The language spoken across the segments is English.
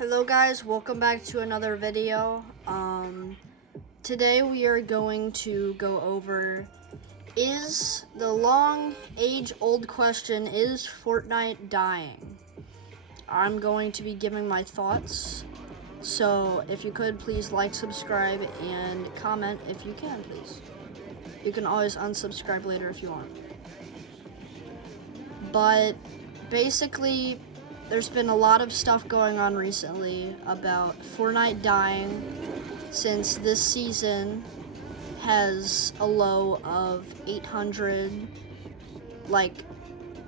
Hello guys, welcome back to another video. Today we are going to go over, is the long age-old question, is Fortnite dying? I'm going to be giving my thoughts, so if you could please like, subscribe, and comment if you can, please. You can always unsubscribe later if you want. But basically, there's been a lot of stuff going on recently about Fortnite dying, since this season has a low of 800, like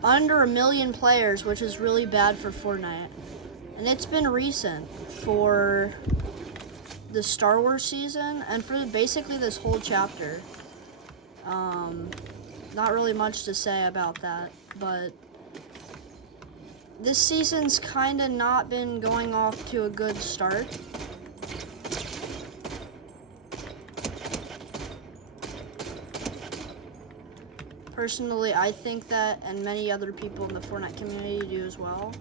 under 1 million players, which is really bad for Fortnite. And it's been recent for the Star Wars season and for basically this whole chapter. Not really much to say about that, but this season's kinda not been going off to a good start. Personally, I think that, and many other people in the Fortnite community do as well.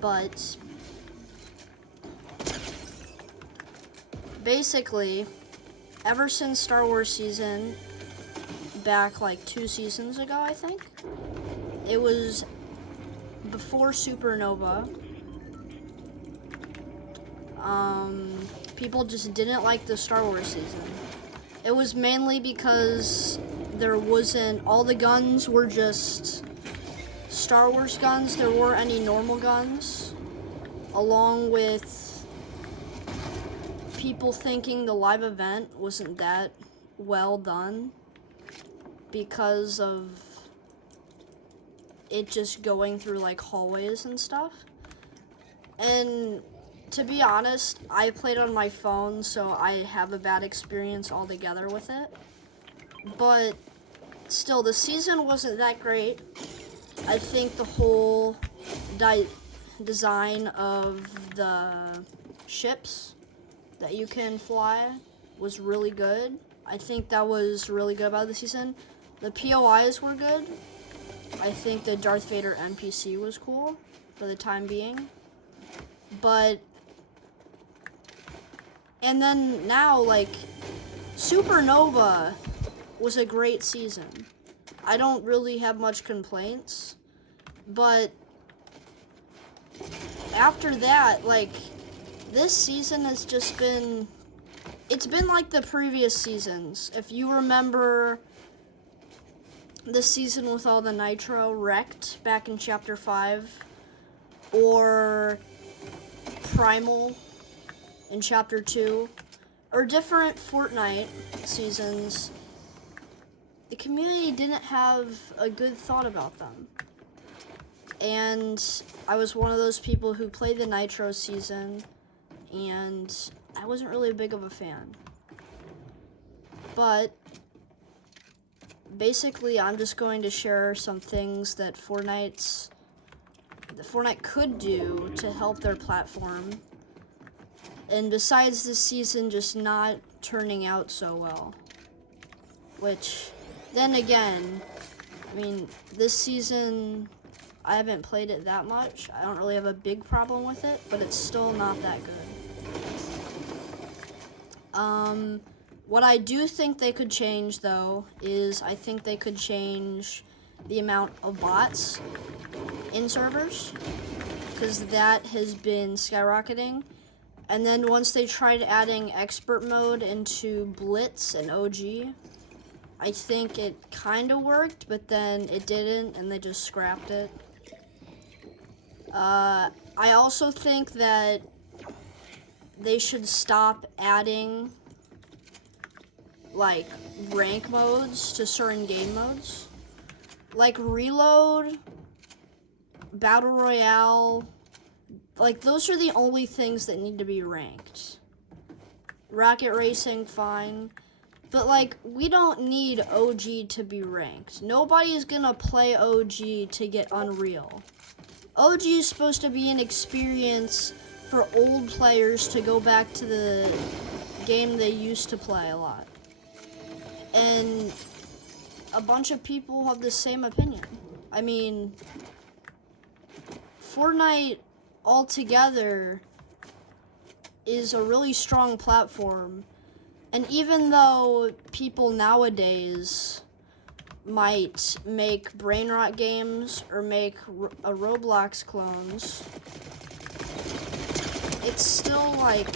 But basically, ever since Star Wars season, back like 2 seasons ago, I think, it was before Supernova, people just didn't like the Star Wars season. It was mainly because there wasn't, all the guns were just Star Wars guns, there weren't any normal guns, along with people thinking the live event wasn't that well done because of it just going through like hallways and stuff. And to be honest, I played on my phone, so I have a bad experience altogether with it. But still, the season wasn't that great. I think the whole design of the ships that you can fly was really good. I think that was really good about the season. The POIs were good. I think the Darth Vader NPC was cool for the time being. But, and then now, like, Supernova was a great season. I don't really have much complaints, but after that, like, this season has just been, it's been like the previous seasons. If you remember the season with all the Nitro wrecked back in Chapter 5, or Primal in Chapter 2, or different Fortnite seasons, the community didn't have a good thought about them. And I was one of those people who played the Nitro season, and I wasn't really big of a fan. But basically, I'm just going to share some things that Fortnite could do to help their platform. And besides this season just not turning out so well. Which, then again, I mean, this season, I haven't played it that much. I don't really have a big problem with it, but it's still not that good. What I do think they could change, though, is I think they could change the amount of bots in servers, because that has been skyrocketing. And then once they tried adding expert mode into Blitz and OG, I think it kind of worked, but then it didn't, and they just scrapped it. I also think that they should stop adding like rank modes to certain game modes. Like Reload, Battle Royale, like those are the only things that need to be ranked. Rocket Racing, fine. But like, we don't need OG to be ranked. Nobody is gonna play OG to get Unreal. OG is supposed to be an experience for old players to go back to the game they used to play a lot. And a bunch of people have the same opinion. I mean, Fortnite altogether is a really strong platform. And even though people nowadays might make brain rot games or make a Roblox clones, it's still like,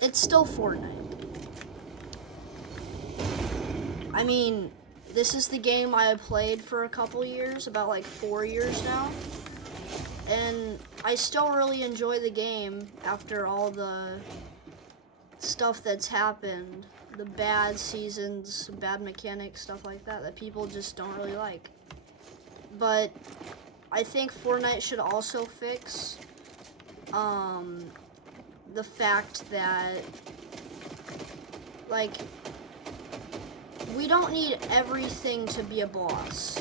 it's still Fortnite. I mean, this is the game I have played for a couple years, about like 4 years now. And I still really enjoy the game after all the stuff that's happened. The bad seasons, bad mechanics, stuff like that people just don't really like. But I think Fortnite should also fix the fact that, like, we don't need everything to be a boss.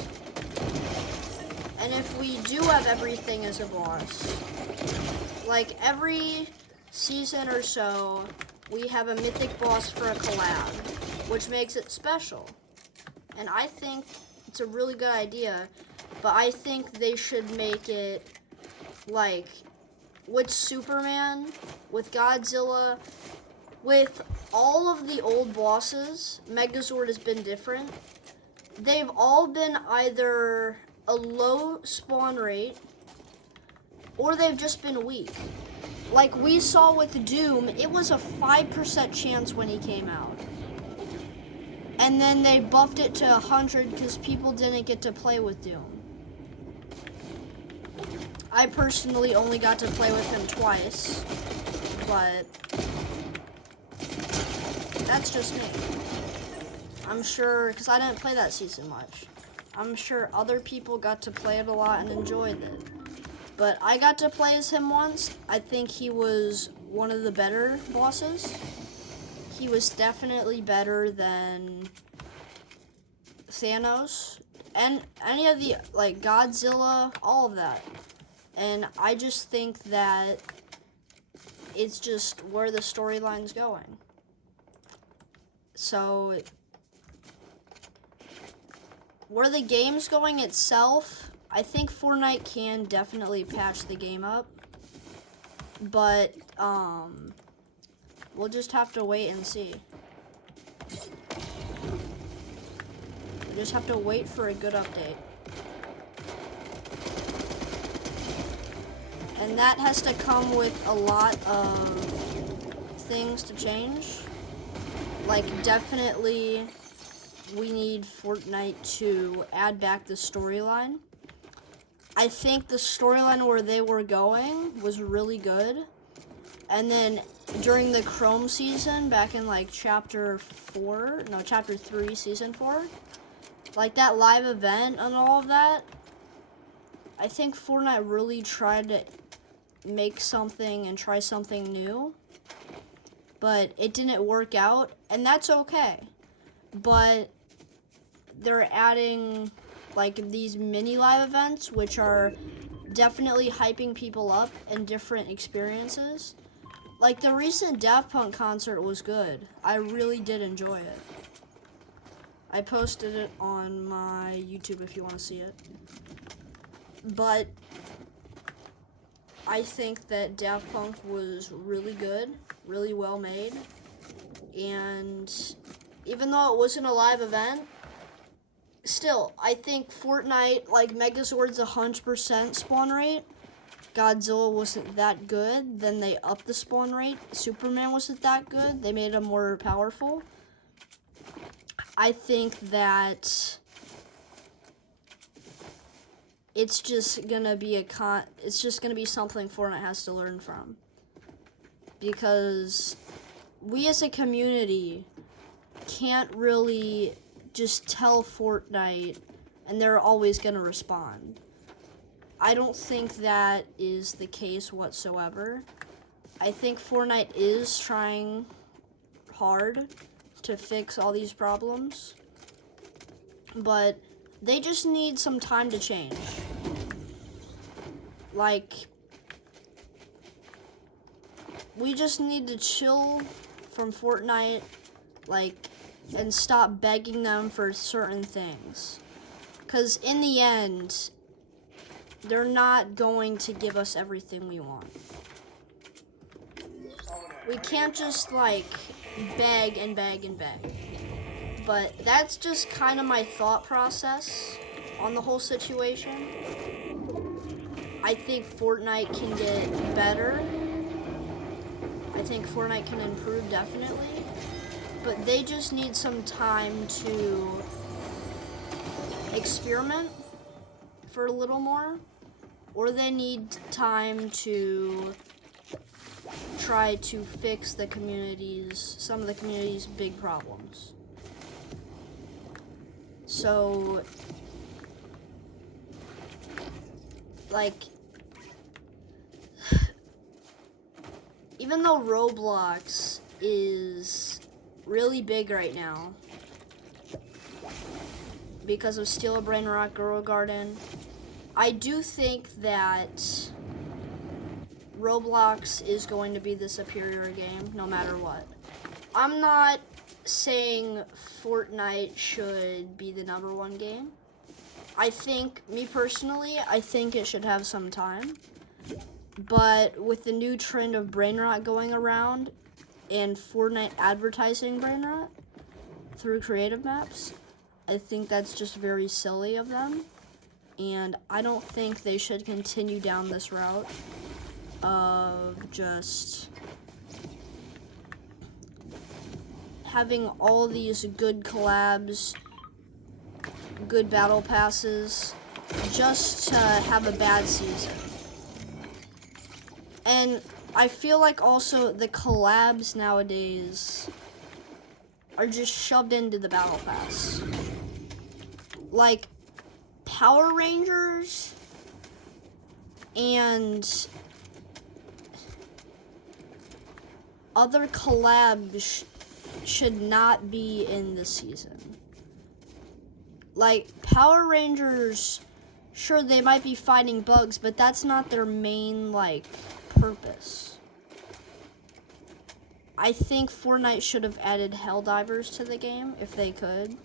And if we do have everything as a boss, like every season or so, we have a mythic boss for a collab, which makes it special. And I think it's a really good idea, but I think they should make it like with Superman, with Godzilla, with all of the old bosses. Megazord has been different. They've all been either a low spawn rate or they've just been weak. Like we saw with Doom, it was a 5% chance when he came out. And then they buffed it to 100 because people didn't get to play with Doom. I personally only got to play with him twice, but that's just me. I'm sure, because I didn't play that season much, I'm sure other people got to play it a lot and enjoyed it. But I got to play as him once. I think he was one of the better bosses. He was definitely better than Thanos and any of the, like, Godzilla, all of that. And I just think that it's just where the storyline's going. So, where the game's going itself, I think Fortnite can definitely patch the game up, but we'll just have to wait and see. We just have to wait for a good update. And that has to come with a lot of things to change. Like, definitely, we need Fortnite to add back the storyline. I think the storyline where they were going was really good. And then during the Chrome season, back in like chapter 3, season 4, like that live event and all of that, I think Fortnite really tried to make something and try something new, but it didn't work out, and that's okay. But they're adding like these mini live events, which are definitely hyping people up in different experiences. Like the recent Daft Punk concert was good. I really did enjoy it. I posted it on my YouTube if you want to see it. But I think that Daft Punk was really good, really well made. And even though it wasn't a live event, still, I think Fortnite, like Megazord's 100% spawn rate. Godzilla wasn't that good. Then they upped the spawn rate. Superman wasn't that good. They made him more powerful. I think that it's just gonna be it's just gonna be something Fortnite has to learn from. Because we as a community can't really just tell Fortnite and they're always going to respond. I don't think that is the case whatsoever. I think Fortnite is trying hard to fix all these problems, but they just need some time to change. Like, we just need to chill from Fortnite, like, and stop begging them for certain things. Because in the end, they're not going to give us everything we want. We can't just like beg and beg and beg. But that's just kind of my thought process on the whole situation. I think Fortnite can get better. I think Fortnite can improve definitely. But they just need some time to experiment for a little more. Or they need time to try to fix some of the community's big problems. So, like, even though Roblox is really big right now because of Steal a Brain Rock Girl Garden, I do think that Roblox is going to be the superior game no matter what. I'm not saying Fortnite should be the #1 game. I think, me personally, I think it should have some time. But with the new trend of brain rot going around and Fortnite advertising brain rot through creative maps, I think that's just very silly of them. And I don't think they should continue down this route of just having all these good collabs, good battle passes, just to have a bad season. And I feel like also the collabs nowadays are just shoved into the battle pass. Like Power Rangers and other collabs should not be in this season. Like Power Rangers, sure they might be fighting bugs, but that's not their main like purpose. I think Fortnite should have added Helldivers to the game if they could.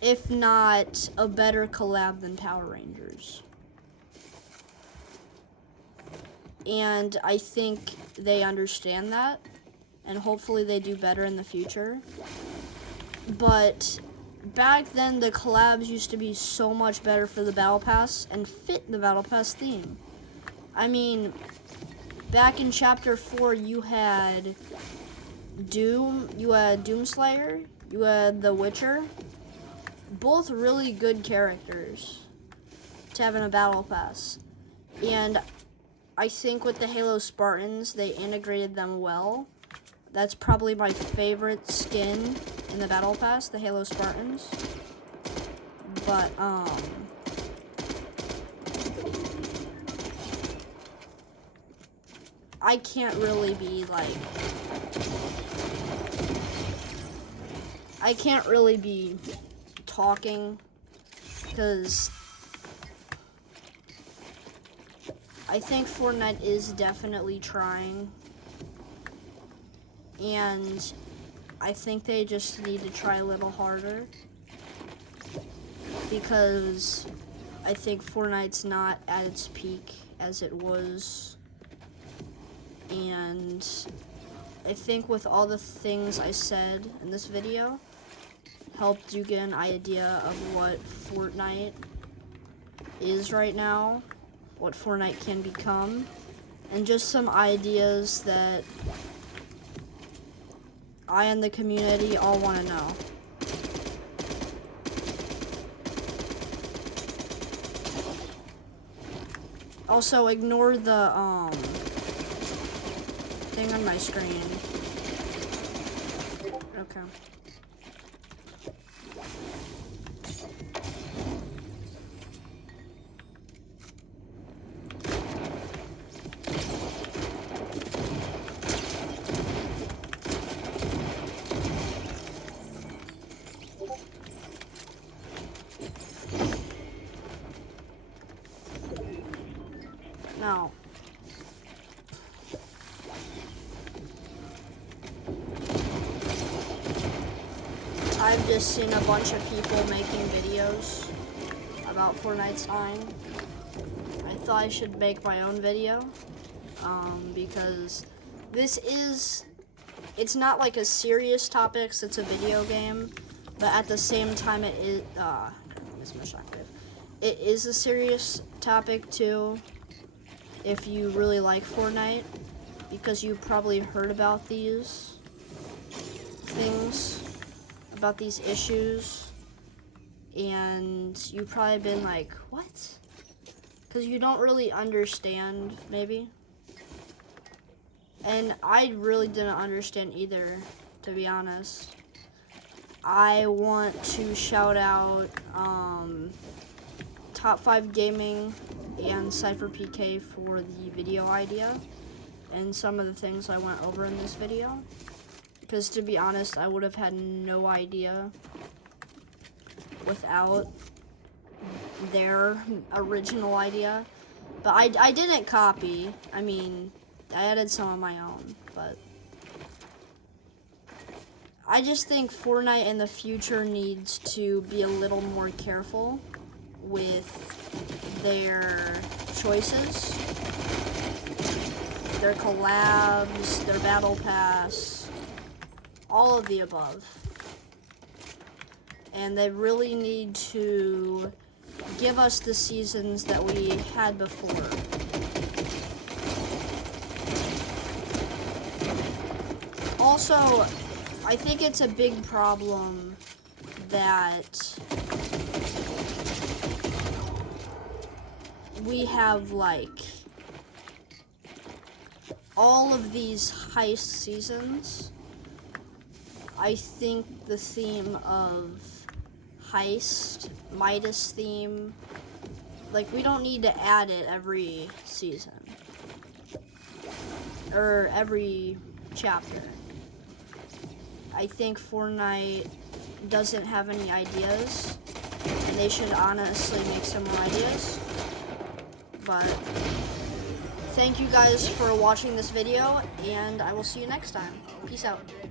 If not, a better collab than Power Rangers. And I think they understand that, and hopefully they do better in the future. But back then, the collabs used to be so much better for the Battle Pass and fit the Battle Pass theme. I mean, back in Chapter 4, you had Doom, you had Doomslayer, you had The Witcher. Both really good characters to have in a Battle Pass. And I think with the Halo Spartans, they integrated them well. That's probably my favorite skin in the Battle Pass, the Halo Spartans. But, I can't really be, like, I can't really be talking, because I think Fortnite is definitely trying, and I think they just need to try a little harder, because I think Fortnite's not at its peak as it was, and I think with all the things I said in this video, helped you get an idea of what Fortnite is right now, what Fortnite can become, and just some ideas that I and the community all want to know. Also, ignore the thing on my screen. Okay. Now, I've just seen a bunch of people making videos about Fortnite Dying, thought I should make my own video, because it's not like a serious topic, so it's a video game, but at the same time it is, it is a serious topic too, if you really like Fortnite, because you probably heard about these things, about these issues, and you've probably been like, what? Because you don't really understand, maybe. And I really didn't understand either, to be honest. I want to shout out Top 5 Gaming and Cypher PK for the video idea and some of the things I went over in this video. Because to be honest, I would have had no idea without their original idea. But I didn't copy. I mean, I added some of my own, but I just think Fortnite in the future needs to be a little more careful with their choices, their collabs, their battle pass, all of the above. And they really need to give us the seasons that we had before. Also, I think it's a big problem that we have, like, all of these heist seasons. I think the theme of heist, Midas theme, like, we don't need to add it every season or every chapter. I think Fortnite doesn't have any ideas, and they should honestly make some more ideas. But thank you guys for watching this video, and I will see you next time. Peace out.